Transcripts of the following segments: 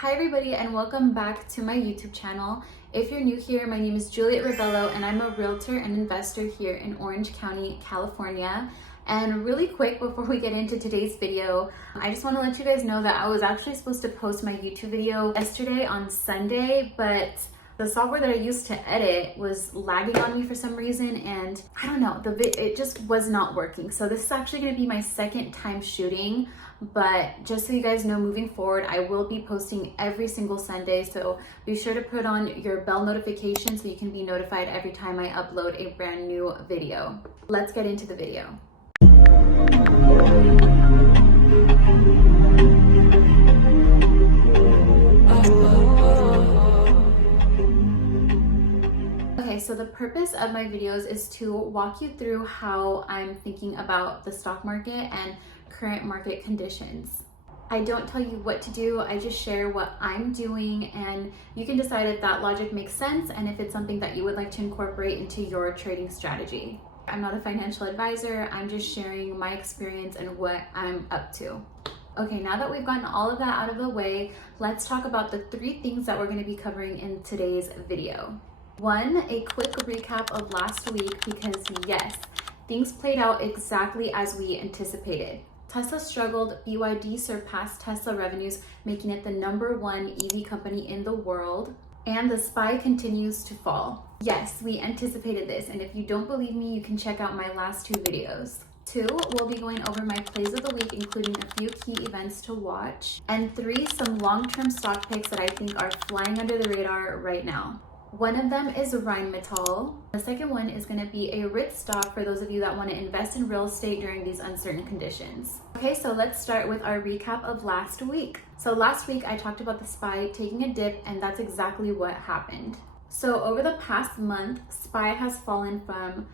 Hi everybody and welcome back to my YouTube channel. If you're new here, my name is Juliette Robelo and I'm a realtor and investor here in Orange County, California. And really quick before we get into today's video, I just want to let you guys know that I was actually supposed to post my YouTube video yesterday on Sunday, but the software that I used to edit was lagging on me for some reason, and I don't know, it just was not working. So this is actually going to be my second time shooting, but just so you guys know, moving forward, I will be posting every single Sunday. So be sure to put on your bell notification so you can be notified every time I upload a brand new video. Let's get into the video. So the purpose of my videos is to walk you through how I'm thinking about the stock market and current market conditions. I don't tell you what to do, I just share what I'm doing, and you can decide if that logic makes sense and if it's something that you would like to incorporate into your trading strategy. I'm not a financial advisor, I'm just sharing my experience and what I'm up to. Okay, now that we've gotten all of that out of the way, let's talk about the 3 things that we're going to be covering in today's video. 1, a quick recap of last week because yes, things played out exactly as we anticipated. Tesla struggled, BYD surpassed Tesla revenues, making it the #1 EV company in the world, and the SPY continues to fall. Yes, we anticipated this, and if you don't believe me, you can check out my last 2 videos. 2, we'll be going over my plays of the week, including a few key events to watch. And 3, some long-term stock picks that I think are flying under the radar right now. One of them is Rheinmetall. The second one is going to be a REIT stock for those of you that want to invest in real estate during these uncertain conditions. Okay, so let's start with our recap of last week. So last week I talked about the SPY taking a dip, and that's exactly what happened. So over the past month, SPY has fallen from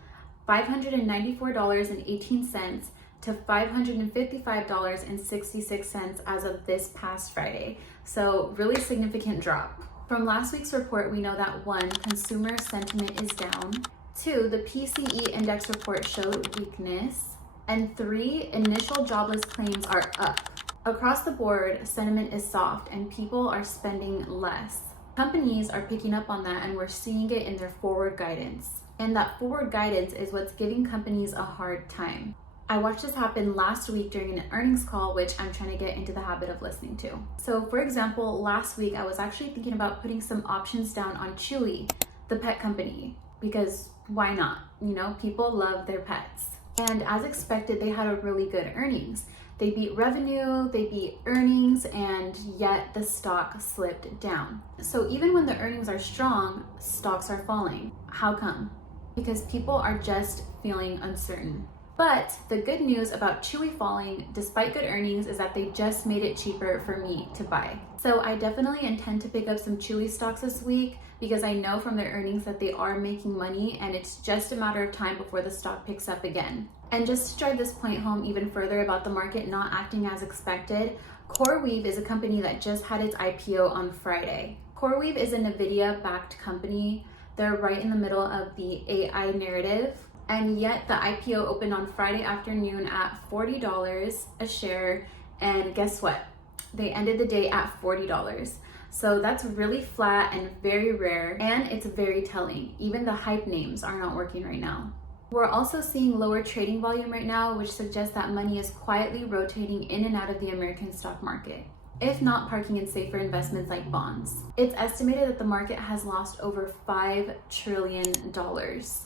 $594.18 to $555.66 as of this past Friday. So really significant drop. From last week's report, we know that 1, consumer sentiment is down, 2, the PCE index report showed weakness, and 3, initial jobless claims are up. Across the board, sentiment is soft and people are spending less. Companies are picking up on that, and we're seeing it in their forward guidance. And that forward guidance is what's giving companies a hard time. I watched this happen last week during an earnings call, which I'm trying to get into the habit of listening to. So for example, last week I was actually thinking about putting some options down on Chewy, the pet company, because why not? You know, people love their pets. And as expected, they had a really good earnings. They beat revenue, they beat earnings, and yet the stock slipped down. So even when the earnings are strong, stocks are falling. How come? Because people are just feeling uncertain. But the good news about Chewy falling, despite good earnings, is that they just made it cheaper for me to buy. So I definitely intend to pick up some Chewy stocks this week because I know from their earnings that they are making money, and it's just a matter of time before the stock picks up again. And just to drive this point home even further about the market not acting as expected, CoreWeave is a company that just had its IPO on Friday. CoreWeave is a NVIDIA-backed company. They're right in the middle of the AI narrative. And yet the IPO opened on Friday afternoon at $40 a share, and guess what? They ended the day at $40. So that's really flat and very rare, and it's very telling. Even the hype names are not working right now. We're also seeing lower trading volume right now, which suggests that money is quietly rotating in and out of the American stock market, if not parking in safer investments like bonds. It's estimated that the market has lost over $5 trillion.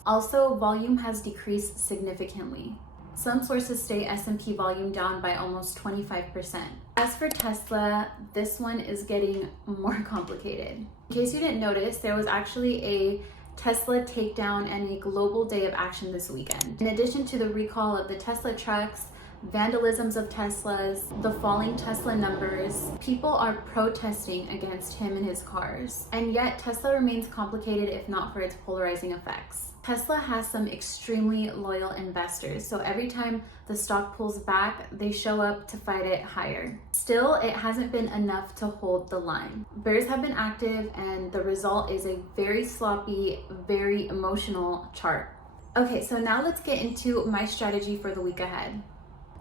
Also, volume has decreased significantly. Some sources state S&P volume down by almost 25%. As for Tesla, this one is getting more complicated. In case you didn't notice, there was actually a Tesla takedown and a global day of action this weekend. In addition to the recall of the Tesla trucks, vandalisms of Teslas, the falling Tesla numbers, people are protesting against him and his cars. And yet Tesla remains complicated if not for its polarizing effects. Tesla has some extremely loyal investors, so every time the stock pulls back, they show up to fight it higher. Still, it hasn't been enough to hold the line. Bears have been active, and the result is a very sloppy, very emotional chart. Okay, so now let's get into my strategy for the week ahead.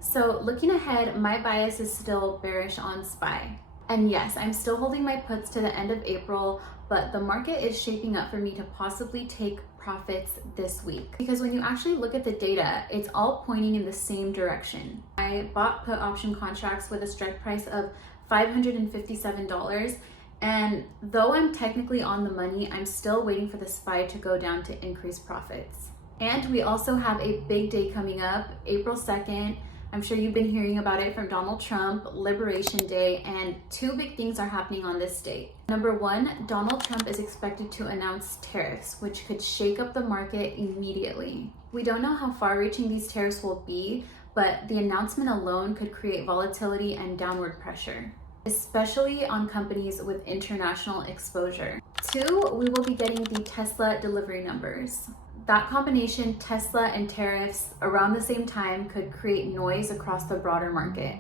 So looking ahead, my bias is still bearish on SPY. And yes, I'm still holding my puts to the end of April, but the market is shaping up for me to possibly take profits this week. Because when you actually look at the data, it's all pointing in the same direction. I bought put option contracts with a strike price of $557. And though I'm technically on the money, I'm still waiting for the SPY to go down to increase profits. And we also have a big day coming up, April 2nd. I'm sure you've been hearing about it from Donald Trump, Liberation Day, and two big things are happening on this date. Number one, Donald Trump is expected to announce tariffs, which could shake up the market immediately. We don't know how far-reaching these tariffs will be, but the announcement alone could create volatility and downward pressure, especially on companies with international exposure. Two, we will be getting the Tesla delivery numbers. That combination, Tesla and tariffs around the same time, could create noise across the broader market.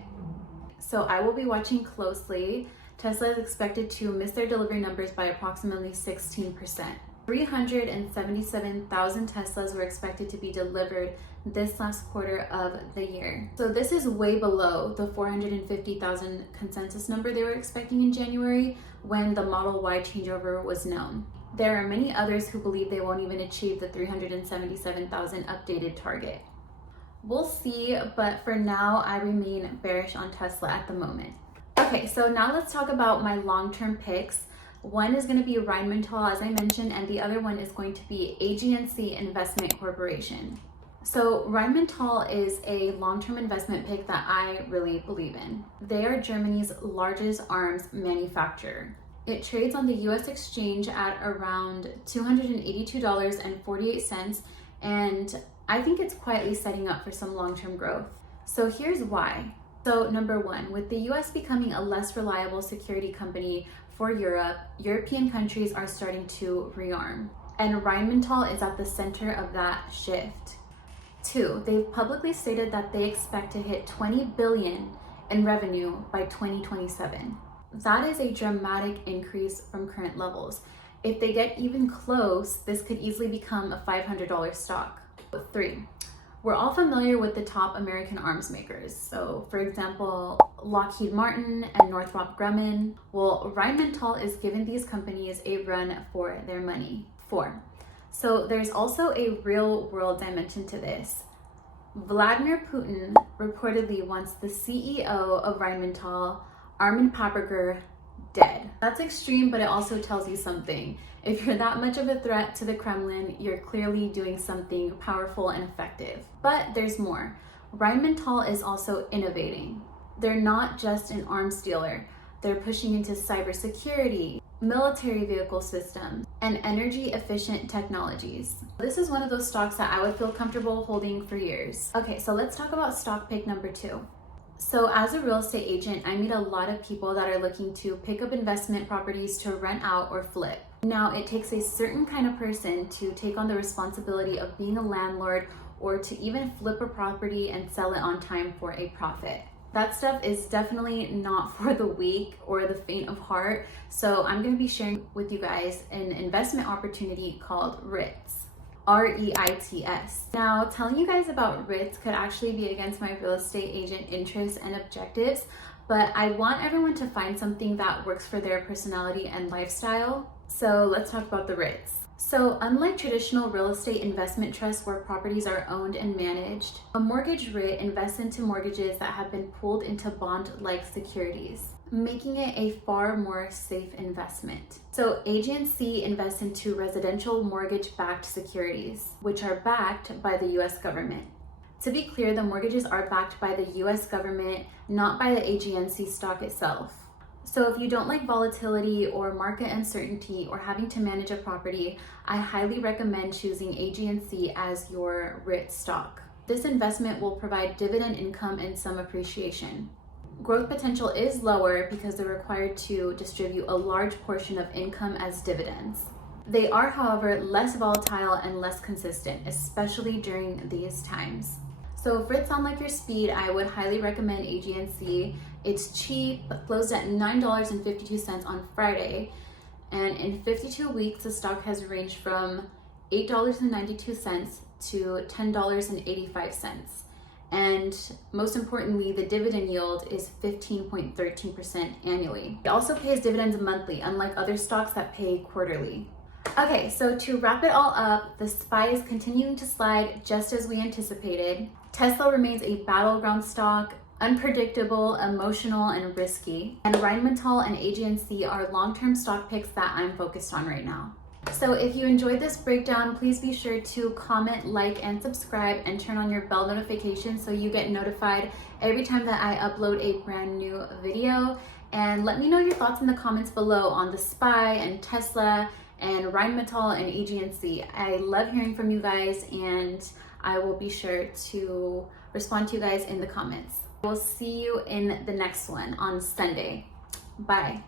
So I will be watching closely. Tesla is expected to miss their delivery numbers by approximately 16%. 377,000 Teslas were expected to be delivered this last quarter of the year. So this is way below the 450,000 consensus number they were expecting in January when the Model Y changeover was known. There are many others who believe they won't even achieve the 377,000 updated target. We'll see, but for now, I remain bearish on Tesla at the moment. Okay, so now let's talk about my long-term picks. One is going to be Rheinmetall, as I mentioned, and the other one is going to be AGNC Investment Corporation. So Rheinmetall is a long-term investment pick that I really believe in. They are Germany's largest arms manufacturer. It trades on the US exchange at around $282.48, and I think it's quietly setting up for some long-term growth. So here's why. So number one, with the US becoming a less reliable security company for Europe, European countries are starting to rearm, and Rheinmetall is at the center of that shift. Two, they've publicly stated that they expect to hit $20 billion in revenue by 2027. That is a dramatic increase from current levels. If they get even close, this could easily become a $500 stock. Three, we're all familiar with the top American arms makers. So for example, Lockheed Martin and Northrop Grumman. Well, Rheinmetall is giving these companies a run for their money. Four, so there's also a real world dimension to this. Vladimir Putin reportedly wants the CEO of Rheinmetall, Armin Paperger, dead. That's extreme, but it also tells you something. If you're that much of a threat to the Kremlin, you're clearly doing something powerful and effective. But there's more. Rheinmetall is also innovating. They're not just an arms dealer. They're pushing into cybersecurity, military vehicle systems, and energy efficient technologies. This is one of those stocks that I would feel comfortable holding for years. Okay, so let's talk about stock pick number two. So as a real estate agent, I meet a lot of people that are looking to pick up investment properties to rent out or flip. Now, it takes a certain kind of person to take on the responsibility of being a landlord or to even flip a property and sell it on time for a profit. That stuff is definitely not for the weak or the faint of heart. So I'm going to be sharing with you guys an investment opportunity called REITs. REITs. Now, telling you guys about REITs could actually be against my real estate agent interests and objectives, but I want everyone to find something that works for their personality and lifestyle. So let's talk about the REITs. So unlike traditional real estate investment trusts where properties are owned and managed, a mortgage REIT invests into mortgages that have been pooled into bond-like securities, making it a far more safe investment. So AGNC invests into residential mortgage-backed securities, which are backed by the US government. To be clear, the mortgages are backed by the US government, not by the AGNC stock itself. So if you don't like volatility or market uncertainty or having to manage a property, I highly recommend choosing AGNC as your REIT stock. This investment will provide dividend income and some appreciation. Growth potential is lower because they're required to distribute a large portion of income as dividends. They are, however, less volatile and less consistent, especially during these times. So if it sounds like your speed, I would highly recommend AGNC. It's cheap, closed at $9.52 on Friday. And in 52 weeks, the stock has ranged from $8.92 to $10.85. And most importantly, the dividend yield is 15.13% annually. It also pays dividends monthly, unlike other stocks that pay quarterly. Okay, so to wrap it all up, the SPY is continuing to slide just as we anticipated. Tesla remains a battleground stock, unpredictable, emotional, and risky. And Rheinmetall and AGNC are long-term stock picks that I'm focused on right now. So if you enjoyed this breakdown, please be sure to comment, like, and subscribe, and turn on your bell notification so you get notified every time that I upload a brand new video. And let me know your thoughts in the comments below on the SPY and Tesla and Rheinmetall and AGNC. I love hearing from you guys, and I will be sure to respond to you guys in the comments. We'll see you in the next one on Sunday. Bye.